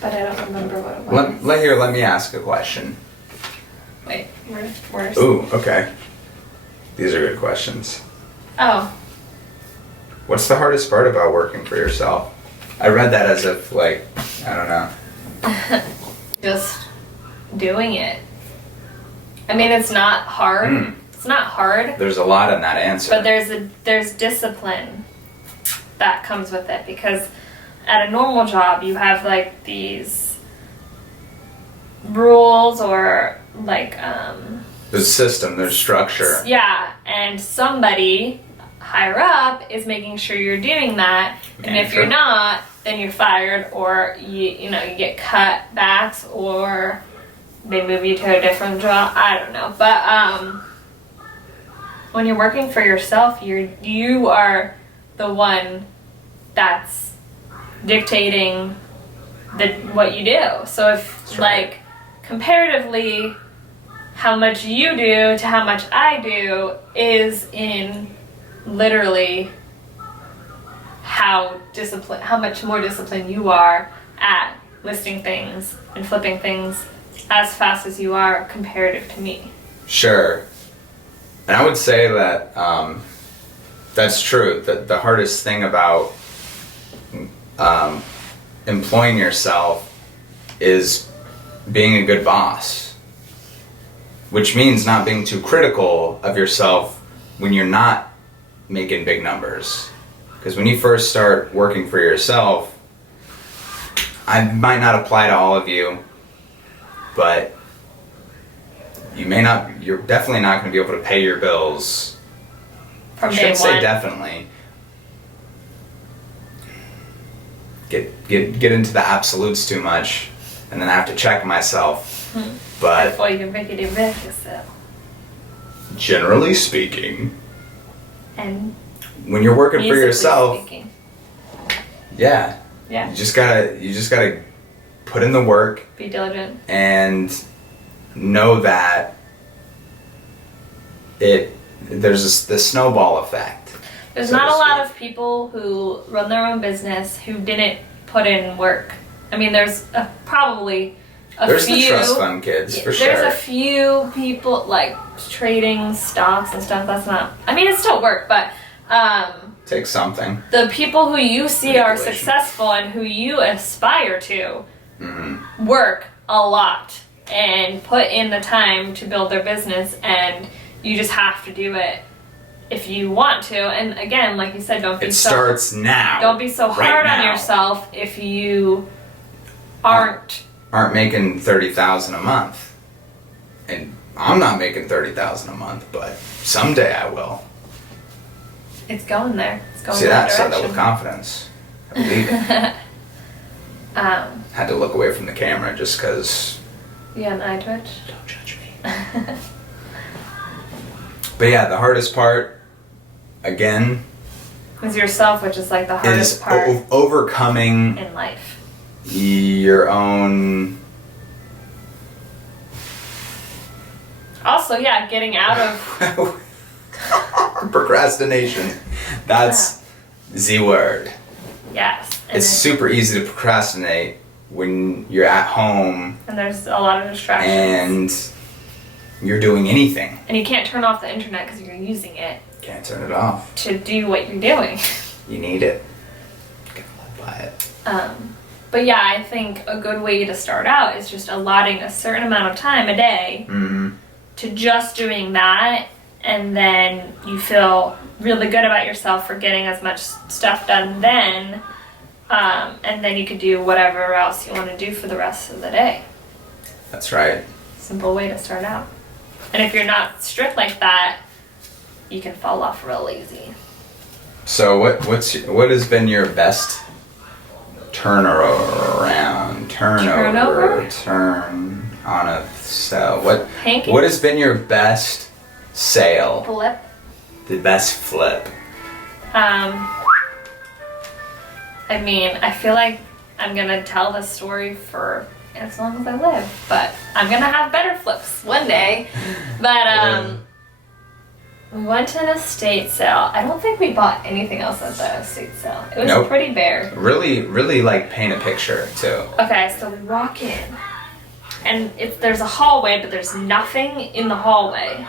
but I don't remember what it was. Let me ask a question. Wait, where's... Ooh, okay. These are good questions. Oh. What's the hardest part about working for yourself? I read that as if, like, I don't know. Just doing it. I mean, it's not hard. It's not hard. There's a lot in that answer. But there's discipline that comes with it, because at a normal job you have like these rules or like there's system, there's structure. Yeah, and somebody higher up is making sure you're doing that, and if you're not, then you're fired, or you get cut backs, or they move you to a different job. I don't know, but when you're working for yourself, you are the one that's dictating what you do. So if like comparatively, how much you do to how much I do is in literally how much more disciplined you are at listing things and flipping things as fast as you are comparative to me. Sure. And I would say that that's true. The hardest thing about employing yourself is being a good boss, which means not being too critical of yourself when you're not making big numbers. Because when you first start working for yourself, I might not apply to all of you, but you're definitely not going to be able to pay your bills. From I day shouldn't say one. definitely. Get into the absolutes too much, and then I have to check myself. But before you can make it back yourself. Generally speaking, And when you're working for yourself, speaking. yeah, Yeah. you just gotta put in the work, Be diligent. and know that there's this snowball effect. There's so not to a lot speak. of people who run their own business who didn't put in work. I mean, there's probably There's few. the trust fund kids, for sure. There's a few people like trading stocks and stuff. That's not. I mean, it's still work, but Takes something. the people who you see are Manipulation. successful and who you aspire to work a lot and put in the time to build their business, and you just have to do it if you want to. And again, like you said, don't be It so starts now. don't be so right hard on now. yourself if you aren't. Aren't making $30,000 a month, and I'm not making $30,000 a month, but someday I will. It's going there. It's going See that? that Said direction. that with confidence. I believe it. Had to look away from the camera just because. Yeah, an eye twitch. Don't judge me. But yeah, the hardest part, again, Is yourself, which is like the hardest is part overcoming in life. your own. Also, yeah, getting out of procrastination. That's the word. yes. And It's super easy to procrastinate when you're at home and there's a lot of distractions. and you're doing anything. And you can't turn off the internet because you're using it Can't turn it off. to do what you're doing. You need it. You gotta live by it. But yeah, I think a good way to start out is just allotting a certain amount of time a day to just doing that, and then you feel really good about yourself for getting as much stuff done then, and then you can do whatever else you want to do for the rest of the day. That's right. Simple way to start out. And if you're not strict like that, you can fall off real easy. So what has been your best turnaround? Turnover? Turn on a sale. Pancakes? What has been your best sale? Flip. The best flip? I mean, I feel like I'm gonna tell this story for as long as I live, but I'm gonna have better flips one day. But We went to an estate sale. I don't think we bought anything else at the estate sale. It was Nope. pretty bare. Really, really like paint a picture too. Okay, so we walk in, and there's a hallway, but there's nothing in the hallway.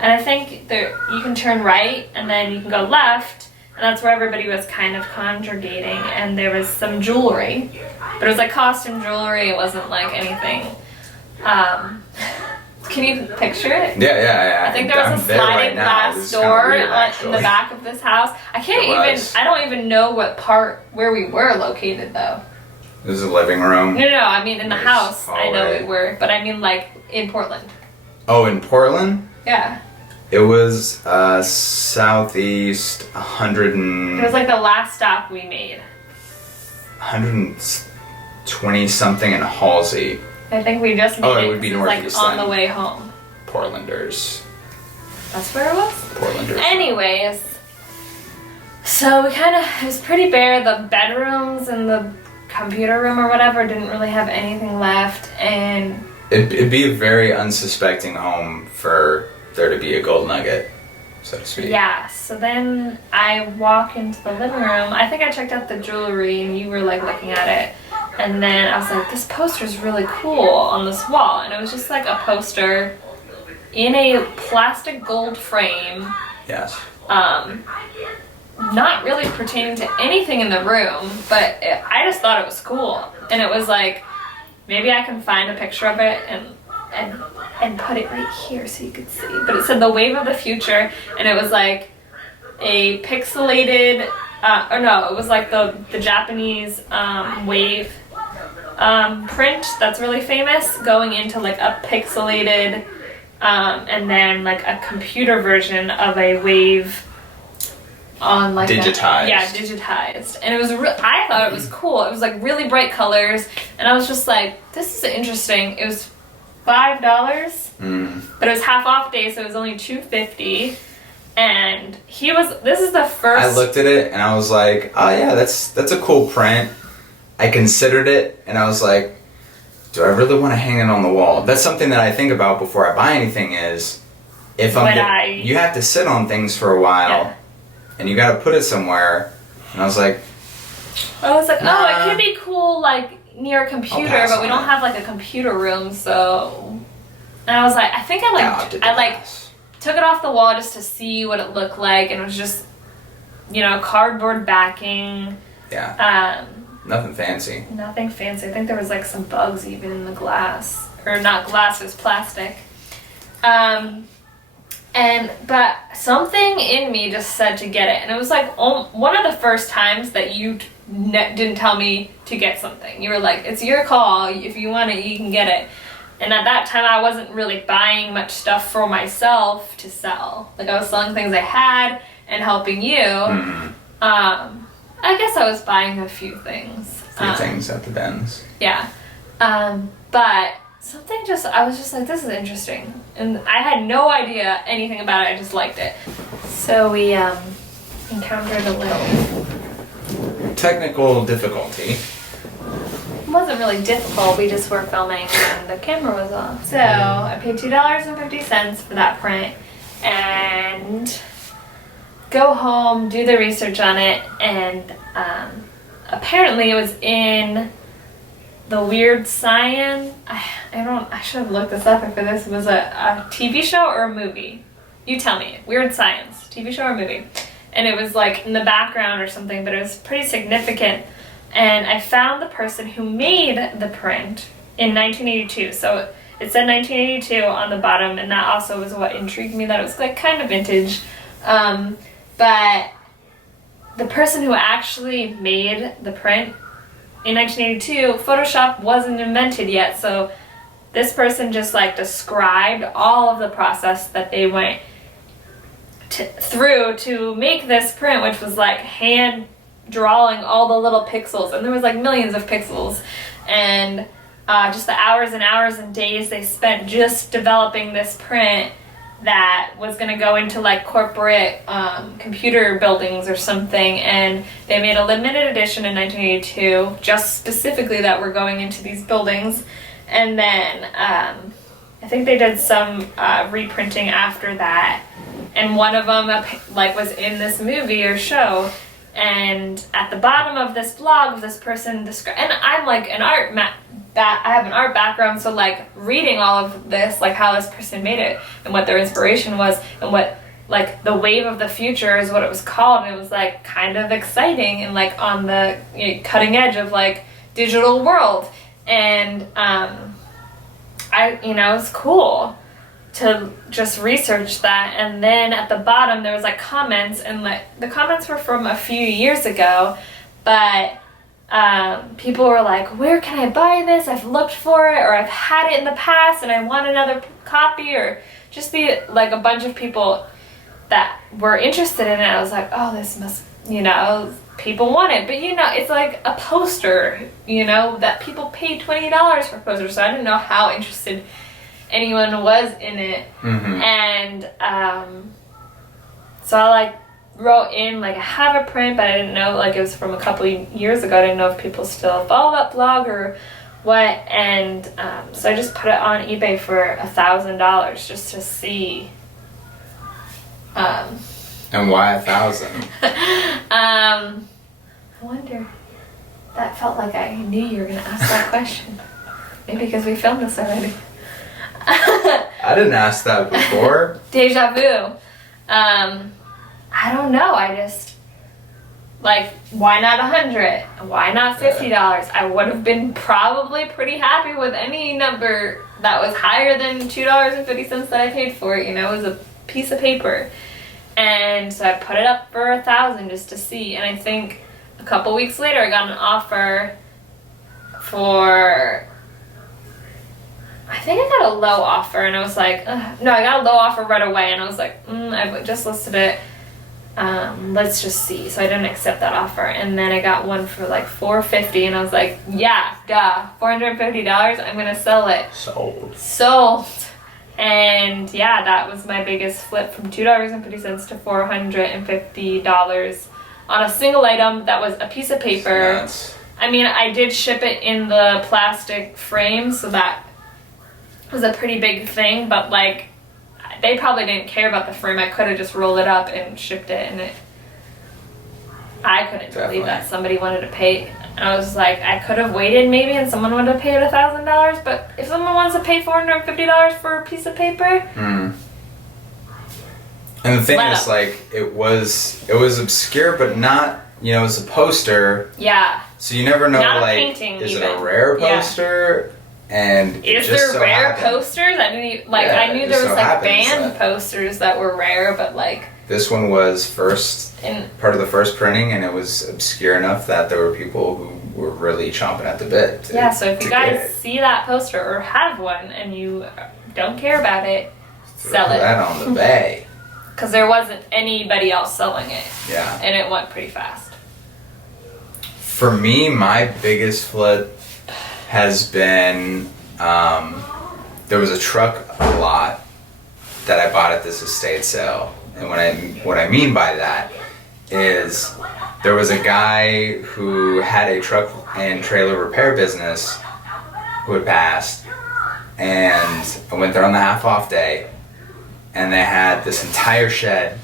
And I think you can turn right, and then you can go left, and that's where everybody was kind of congregating. And there was some jewelry, but it was like costume jewelry. It wasn't like anything. Can you picture it? Yeah. I think there was a sliding glass door in the back of this house. I don't even know where we were located though. This is a living room. No, I mean in the Nice house I know hallway. we were, but I mean like in Portland. Oh, in Portland? Yeah. It was southeast 100 and... It was like the last stop we made. 120 something in Halsey. I think we just made it would be was like northeast on then. the way home. Portlanders. That's where it was? Portlanders. Anyways, so it was pretty bare. The bedrooms and the computer room or whatever didn't really have anything left, and It'd be a very unsuspecting home for there to be a gold nugget, so to speak. yeah. So then I walk into the living room. I think I checked out the jewelry, and you were like looking at it. And then I was like, this poster's really cool on this wall. And it was just like a poster in a plastic gold frame. Yes. Not really pertaining to anything in the room, but I just thought it was cool. And it was like, maybe I can find a picture of it and put it right here so you could see. But it said the wave of the future, and it was like a pixelated, it was like the Japanese wave print that's really famous going into like a pixelated and then like a computer version of a wave on like digitized. Digitized. And it was I thought it was cool. It was like really bright colors, and I was just like, this is interesting. It was $5, but it was half off day, so it was only $2.50. And this is the first. I looked at it and I was like, oh yeah, that's a cool print. I considered it and I was like, do I really want to hang it on the wall? That's something that I think about before I buy anything is, you have to sit on things for a while and you got to put it somewhere. And I was like, it could be cool like near a computer, but we don't have like a computer room, so. And I was like, I think I took it off the wall just to see what it looked like, and it was just, cardboard backing. Yeah. Nothing fancy. Nothing fancy. I think there was like some bugs even in the glass. Or not glass, it was plastic. But something in me just said to get it. And it was like one of the first times that you didn't tell me to get something. You were like, it's your call. If you want it, you can get it. And at that time, I wasn't really buying much stuff for myself to sell. Like, I was selling things I had and helping you. Mm-hmm. I guess I was buying a few things. Things at the bins. Yeah. But I was just like, this is interesting. And I had no idea anything about it. I just liked it. So we encountered a little technical difficulty. It wasn't really difficult. We just were filming and the camera was off. So I paid $2.50 for that print and go home, do the research on it, and apparently it was in the Weird Science. I should have looked this up if this was a TV show or a movie. You tell me. Weird Science, TV show or movie. And it was like in the background or something, but it was pretty significant. And I found the person who made the print in 1982. So it said 1982 on the bottom, and that also was what intrigued me, that it was like kind of vintage. But the person who actually made the print in 1982, Photoshop wasn't invented yet. So this person just like described all of the process that they went through to make this print, which was like hand drawing all the little pixels, and there was like millions of pixels, and just the hours and hours and days they spent just developing this print that was going to go into like corporate computer buildings or something. And they made a limited edition in 1982 just specifically that were going into these buildings. And then I think they did some reprinting after that, and one of them like was in this movie or show. And at the bottom of this blog, this person and I'm like an art I have an art background, so like reading all of this, like how this person made it and what their inspiration was and what like the wave of the future is what it was called, and it was like kind of exciting and like on the cutting edge of like digital world, and it was cool to just research that. And then at the bottom there was like comments, and like the comments were from a few years ago, but people were like, where can I buy this? I've looked for it, or I've had it in the past and I want another copy, or just be like a bunch of people that were interested in it. I was like, oh, this must, people want it. But it's like a poster, that people paid $20 for a poster, so I didn't know how interested anyone was in it. Mm-hmm. And so I like wrote in like I have a print, but I didn't know, like it was from a couple of years ago. I didn't know if people still follow that blog or what. And so I just put it on eBay for $1,000 just to see. And why 1,000? I wonder. That felt like I knew you were gonna ask that question. Maybe because we filmed this already. I didn't ask that before. Deja vu. I don't know. I just like, why not 100? Why not $50? I would have been probably pretty happy with any number that was higher than $2.50 that I paid for it. It was a piece of paper, and so I put it up for 1,000 just to see. And I think a couple weeks later, I got an offer for. I think I got a low offer, and I was like, no, I got a low offer right away, and I was like, I just listed it. Let's just see. So I didn't accept that offer, and then I got one for like $450, and I was like, yeah, duh, $450. I'm gonna sell it. Sold. And yeah, that was my biggest flip, from $2.50 to $450 on a single item that was a piece of paper. Nuts. I mean, I did ship it in the plastic frame, so that was a pretty big thing, but like they probably didn't care about the frame. I could have just rolled it up and shipped it, and I couldn't believe that somebody wanted to pay. I was like, I could have waited maybe, and someone would have paid $1,000. But if someone wants to pay $450 for a piece of paper, and the thing is, like, it was obscure, but not, it was a poster. Yeah. So you never know, not like, a painting, is even. it a rare poster? Yeah. And is there rare posters? I didn't even, like, I knew there was like band posters that were rare, but like. This one was part of the first printing, and it was obscure enough that there were people who were really chomping at the bit. So if you guys see that poster or have one and you don't care about it, sell it. Put that on the bay. Because there wasn't anybody else selling it. Yeah. And it went pretty fast. For me, my biggest flip has been, there was a truck lot that I bought at this estate sale. And what I mean by that is there was a guy who had a truck and trailer repair business who had passed, and I went there on the half off day, and they had this entire shed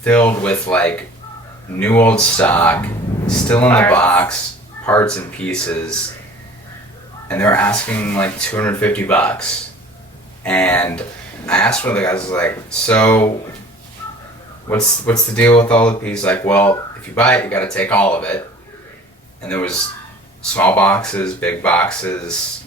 filled with like new old stock, still in the box, parts and pieces, and they were asking like $250. And I asked one of the guys, I was like, so what's the deal with all of it? He's like, well, if you buy it, you got to take all of it. And there was small boxes, big boxes,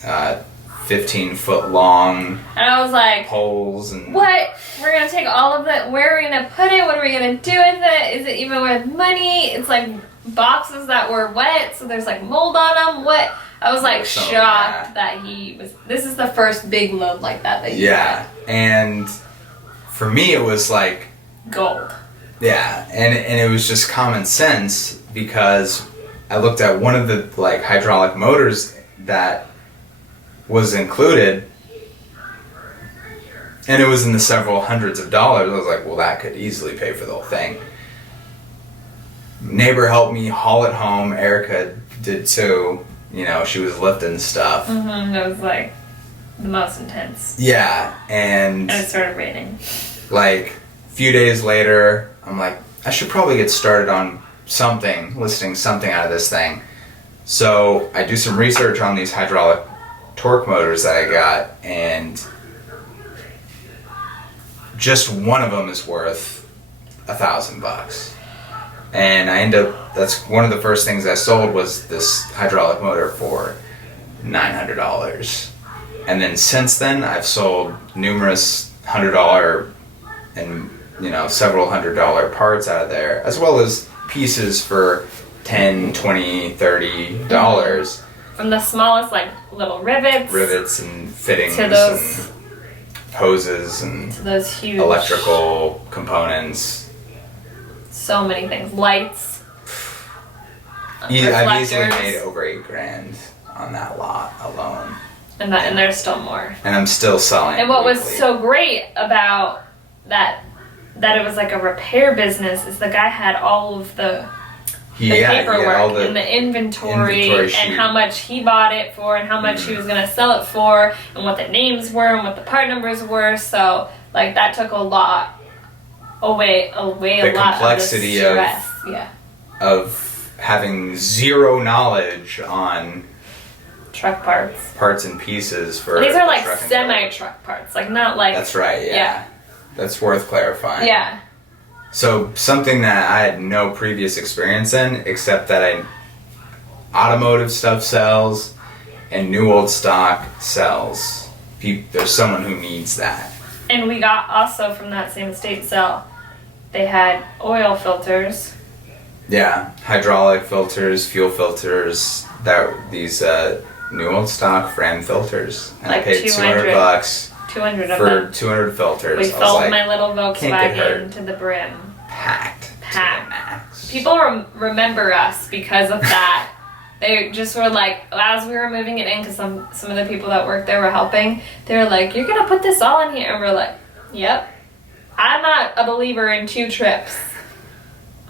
15-foot long. And I was like, poles and what? We're gonna take all of it. Where are we gonna put it? What are we gonna do with it? Is it even worth money? It's like boxes that were wet, so there's like mold on them. What? I was like shocked that he was. This is the first big load like that he had. And for me, it was like gold. Yeah, and it was just common sense, because I looked at one of the like hydraulic motors that was included, and it was in the several hundreds of dollars. I was like, well, that could easily pay for the whole thing. Neighbor helped me haul it home. Erica did too. She was lifting stuff. I was like, the most intense. Yeah, and it started raining. Like a few days later, I'm like, I should probably get started on listing something out of this thing. So I do some research on these hydraulic torque motors that I got, and just one of them is worth $1,000. And I end up, that's one of the first things I sold was this hydraulic motor for $900. And then since then, I've sold numerous $100 and several $100 parts out of there, as well as pieces for $10, $20, $30. From the smallest, like little rivets and fittings to those, and hoses and to those huge electrical components. So many things, lights. I've easily made over $8,000 on that lot alone. And there's still more. And I'm still selling. And what weekly. was so great about that it was like a repair business is the guy had all of the paperwork and the inventory and how much he bought it for and how much he was going to sell it for and what the names were and what the part numbers were. So like that took a lot away a lot complexity of the stress. Of having zero knowledge on truck parts and pieces for. And these are like semi-truck parts, like not like. That's right. Yeah. That's worth clarifying. Yeah. So something that I had no previous experience in, except that automotive stuff sells and new old stock sells. There's someone who needs that. And we got also from that same estate sale, they had oil filters. Yeah, hydraulic filters, fuel filters. These new old stock Fram filters, and like I paid $200. 200 of for them. 200 filters. We filled my little Volkswagen to the brim. Packed. People remember us because of that. They just were like, as we were moving it in, because some of the people that worked there were helping, they were like, you're going to put this all in here? And we're like, yep. I'm not a believer in 2 trips.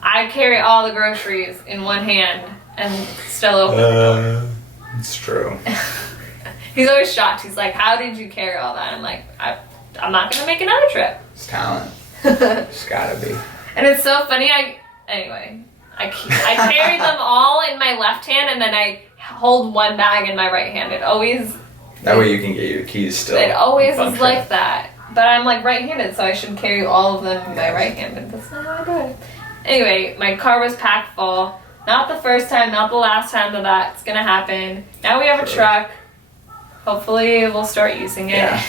I carry all the groceries in one hand and still open the door. It's true. He's always shocked. He's like, how did you carry all that? I'm like, I'm not going to make another trip. It's talent. It's gotta be. And it's so funny. I carry them all in my left hand and then I hold one bag in my right hand. That way you can get your keys still. It always is like that. But I'm like right-handed, so I should carry all of them in my right hand, but that's not how I do it. Anyway, my car was packed full. Not the first time, not the last time that's gonna happen. Now we have a truck. Hopefully we'll start using it. Yeah.